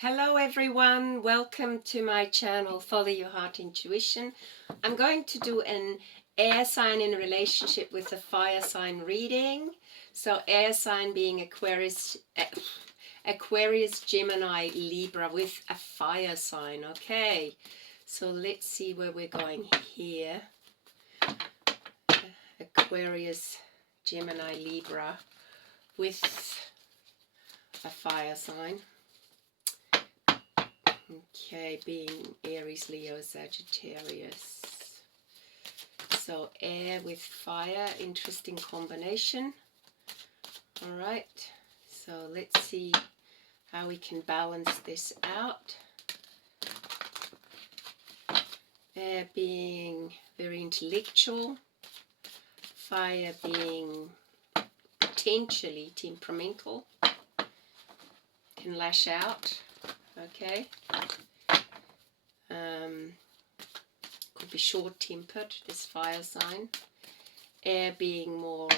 Hello everyone, welcome to my channel Follow Your Heart Intuition. I'm going to do an air sign in relationship with a fire sign reading. So air sign being Aquarius, Gemini, Libra with a fire sign. Okay, so let's see where we're going here. Aquarius, Gemini, Libra with a fire sign. Okay, being Aries Leo Sagittarius. So air with fire, interesting combination. Alright, so let's see how we can balance this out. Air being very intellectual, fire being potentially temperamental, can lash out. Okay, could be short-tempered, this fire sign. Air being more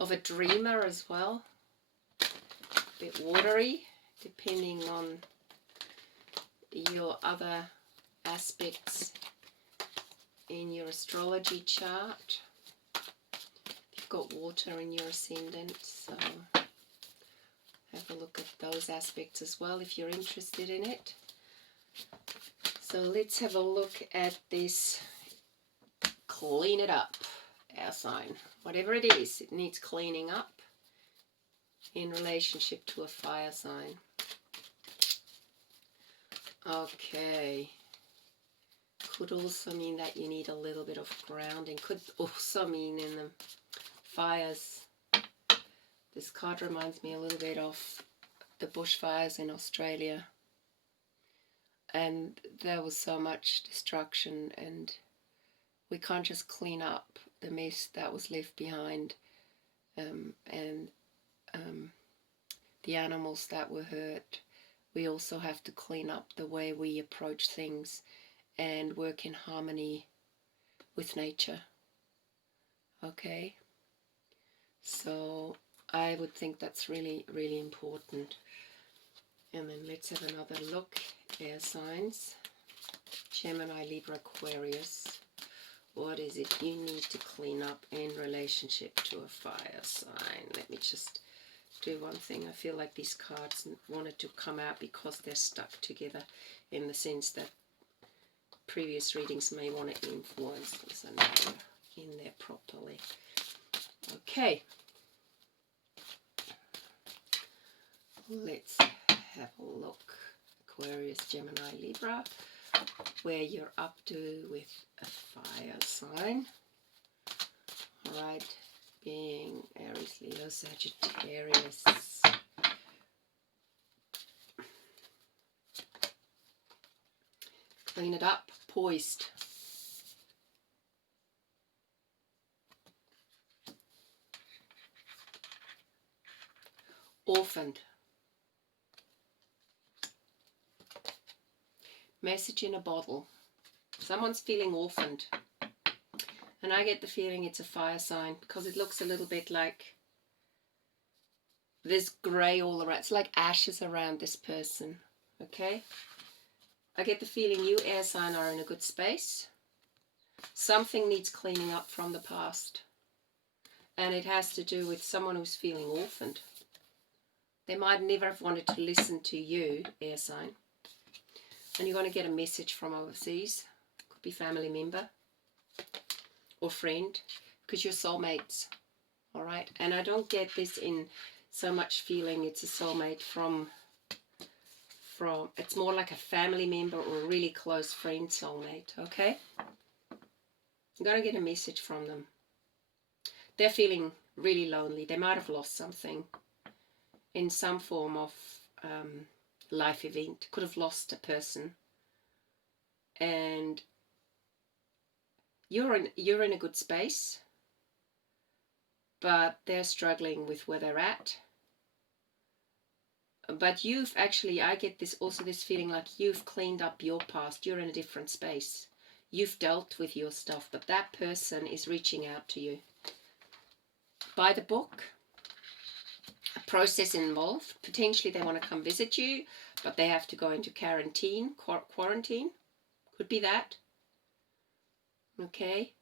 of a dreamer as well, a bit watery, depending on your other aspects in your astrology chart. You've got water in your ascendant, so have a look at those aspects as well if you're interested in it. So let's have a look at this clean it up air sign. Whatever it is, it needs cleaning up in relationship to a fire sign. Okay. Could also mean that you need a little bit of grounding. Could also mean in the fires. This card reminds me a little bit of the bushfires in Australia, and there was so much destruction, and we can't just clean up the mess that was left behind, and the animals that were hurt. We also have to clean up the way we approach things and work in harmony with nature. Okay, so I would think that's really, really important. And then let's have another look. Air signs. Gemini, Libra, Aquarius. What is it you need to clean up in relationship to a fire sign? Let me just do one thing. I feel like these cards wanted to come out because they're stuck together in the sense that previous readings may want to influence them. So now they're in there properly. Okay. Let's have a look. Aquarius, Gemini, Libra, where you're up to with a fire sign. Alright, being Aries, Leo, Sagittarius. Clean it up, poised. Orphaned. Message in a bottle. Someone's feeling orphaned. And I get the feeling it's a fire sign because it looks a little bit like there's grey all around. It's like ashes around this person. Okay? I get the feeling you air sign are in a good space. Something needs cleaning up from the past. And it has to do with someone who's feeling orphaned. They might never have wanted to listen to you, air sign. And you're going to get a message from overseas. Could be family member or friend, because you're soulmates. Alright? And I don't get this in so much feeling it's a soulmate from it's more like a family member or a really close friend soulmate. Okay? You're going to get a message from them. They're feeling really lonely. They might have lost something in some form of life event. Could have lost a person, and you're in a good space, but they're struggling with where they're at. But you've actually, I get this feeling like you've cleaned up your past. You're in a different space. You've dealt with your stuff, but that person is reaching out to you. By the book, process involved. Potentially they want to come visit you, but they have to go into quarantine. Could be that. Okay.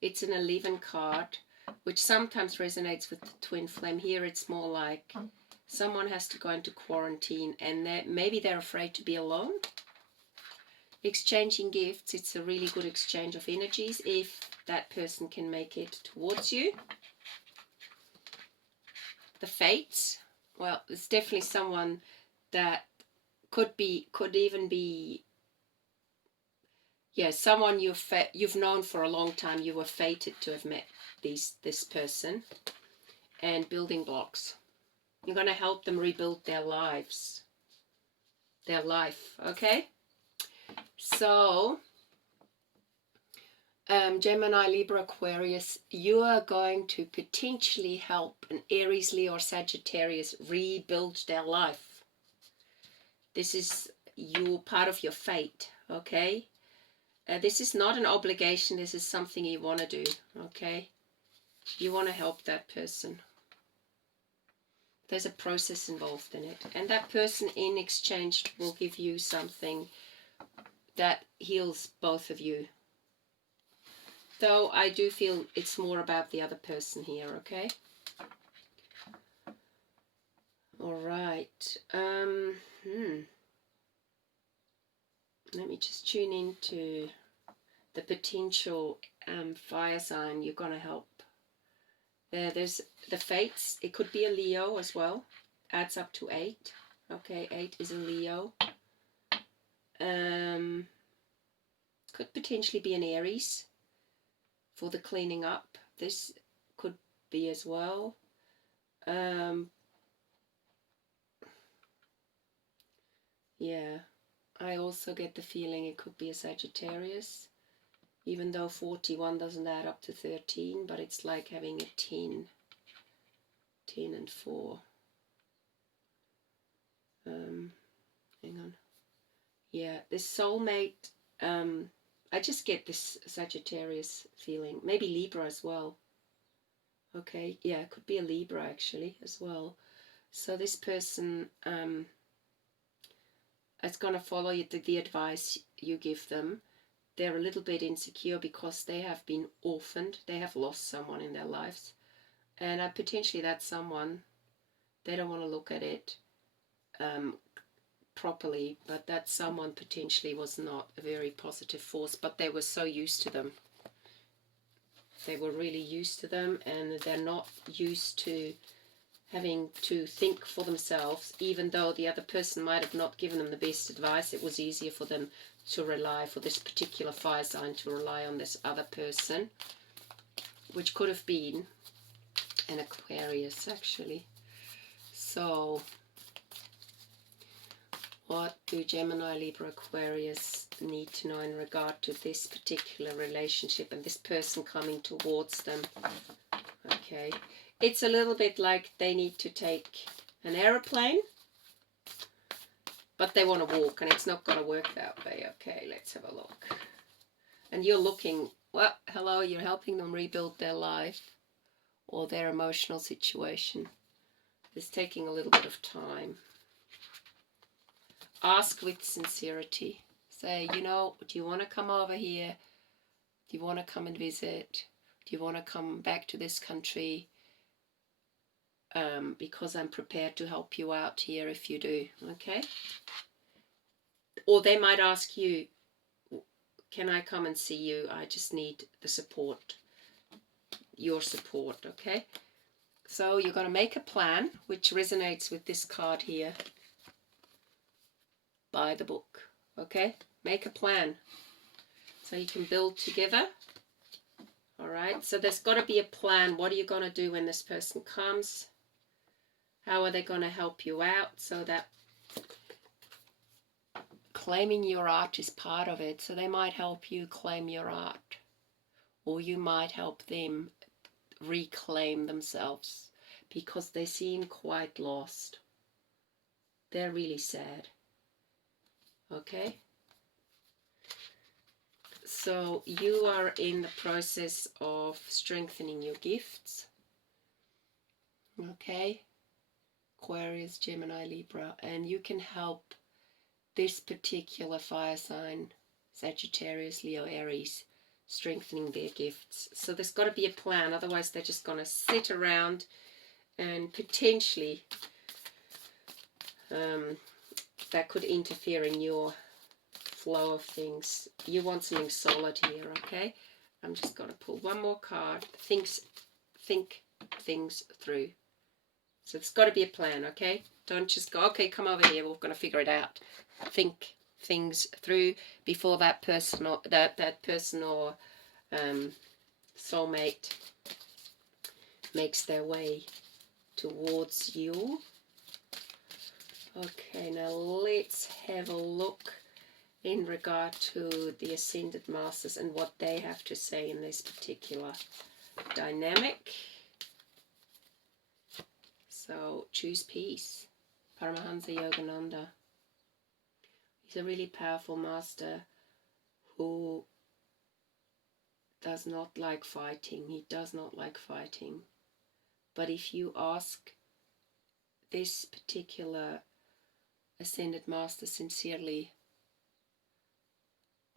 It's an 11 card, which sometimes resonates with the twin flame. Here it's more like someone has to go into quarantine and maybe they're afraid to be alone. Exchanging gifts, it's a really good exchange of energies if that person can make it towards you. The fates, well, it's definitely someone that could even be, yeah, someone you've known for a long time. You were fated to have met this person. And building blocks. You're going to help them rebuild their life, okay? So, Gemini, Libra, Aquarius, you are going to potentially help an Aries, Leo, or Sagittarius rebuild their life. This is part of your fate, okay? This is not an obligation. This is something you want to do, okay? You want to help that person. There's a process involved in it. And that person in exchange will give you something that heals both of you. Though I do feel it's more about the other person here, okay? All right. Let me just tune into the potential fire sign you're going to help. There's the fates. It could be a Leo as well. Adds up to 8. Okay, 8 is a Leo. Could potentially be an Aries for the cleaning up. This could be as well. Yeah, I also get the feeling it could be a Sagittarius. Even though 41 doesn't add up to 13, but it's like having a 10 and 4. Hang on. Yeah, this soulmate, I just get this Sagittarius feeling. Maybe Libra as well. Okay, yeah, it could be a Libra actually as well. So this person is going to follow the advice you give them. They're a little bit insecure because they have been orphaned. They have lost someone in their lives. And potentially that's someone, they don't want to look at it properly, but that someone potentially was not a very positive force, but they were so used to them. They were really used to them, and they're not used to having to think for themselves. Even though the other person might have not given them the best advice, it was easier for them to rely, for this particular fire sign to rely on this other person, which could have been an Aquarius actually. So what do Gemini, Libra, Aquarius need to know in regard to this particular relationship and this person coming towards them? Okay, it's a little bit like they need to take an aeroplane, but they want to walk, and it's not going to work that way. Okay, let's have a look. And you're looking, well, hello, you're helping them rebuild their life or their emotional situation. It's taking a little bit of time. Ask with sincerity. Say, you know, do you want to come over here? Do you want to come and visit? Do you want to come back to this country? Because I'm prepared to help you out here if you do, okay? Or they might ask you, can I come and see you? I just need the support, your support, okay? So you're going to make a plan, which resonates with this card here. Buy the book, okay? Make a plan so you can build together. All right, so there's got to be a plan. What are you going to do when this person comes? How are they going to help you out? So that claiming your art is part of it. So they might help you claim your art, or you might help them reclaim themselves because they seem quite lost. They're really sad. Okay? So you are in the process of strengthening your gifts. Okay? Aquarius, Gemini, Libra, and you can help this particular fire sign, Sagittarius, Leo, Aries, strengthening their gifts. So there's got to be a plan, otherwise they're just going to sit around and potentially that could interfere in your flow of things. You want something solid here, okay? I'm just going to pull one more card. Think things through. So it's got to be a plan, okay? Don't just go, okay, come over here, we're going to figure it out. Think things through before that person or that person or soulmate makes their way towards you. Okay, now let's have a look in regard to the Ascended Masters and what they have to say in this particular dynamic. So choose peace. Paramahansa Yogananda. He's a really powerful master who does not like fighting. He does not like fighting. But if you ask this particular Ascended Master sincerely,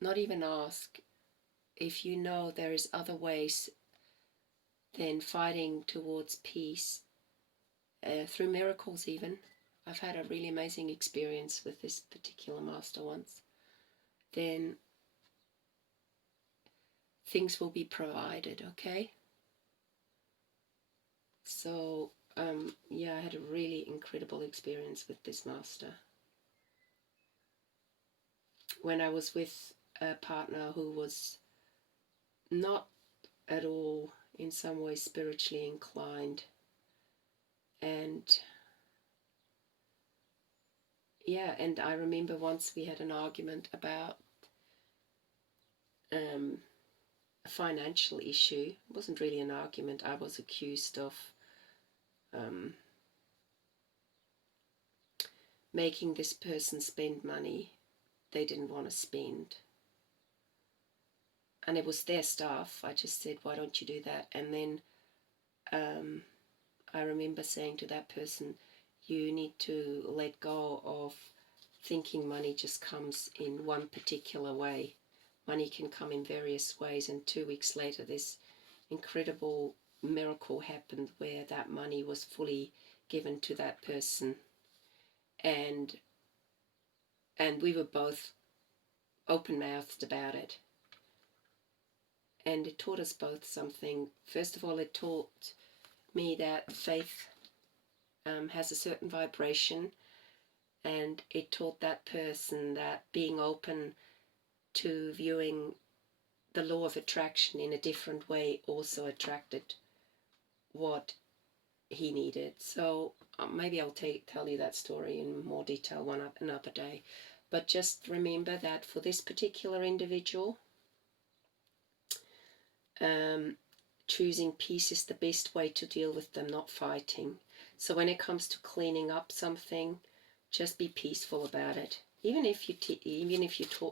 not even ask, if you know there is other ways than fighting towards peace, through miracles even. I've had a really amazing experience with this particular master once. Then things will be provided, okay? So, yeah, I had a really incredible experience with this master. When I was with a partner who was not at all in some way spiritually inclined, and yeah, and I remember once we had an argument about a financial issue. It wasn't really an argument. I was accused of making this person spend money they didn't want to spend. And it was their stuff. I just said, why don't you do that? And then I remember saying to that person, you need to let go of thinking money just comes in one particular way. Money can come in various ways, and 2 weeks later this incredible miracle happened where that money was fully given to that person, and we were both open-mouthed about it, and it taught us both something. First of all, it taught me that faith has a certain vibration, and it taught that person that being open to viewing the law of attraction in a different way also attracted what he needed. So maybe I'll tell you that story in more detail another day. But just remember that for this particular individual, choosing peace is the best way to deal with them, not fighting. So when it comes to cleaning up something, just be peaceful about it. Even if you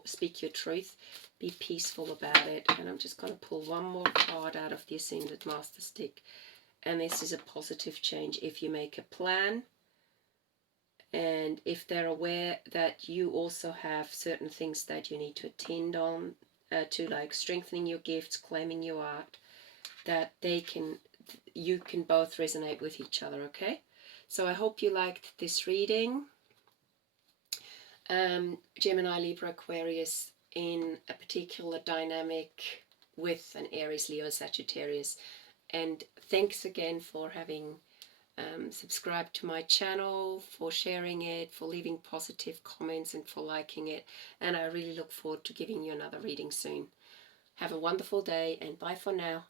speak your truth, be peaceful about it. And I'm just going to pull one more card out of the Ascended Master stick. And this is a positive change. If you make a plan, and if they're aware that you also have certain things that you need to attend on, to like strengthening your gifts, claiming your art, that you can both resonate with each other, okay? So I hope you liked this reading. Gemini, Libra, Aquarius in a particular dynamic with an Aries, Leo, Sagittarius. And thanks again for having subscribed to my channel, for sharing it, for leaving positive comments, and for liking it. And I really look forward to giving you another reading soon. Have a wonderful day, and bye for now.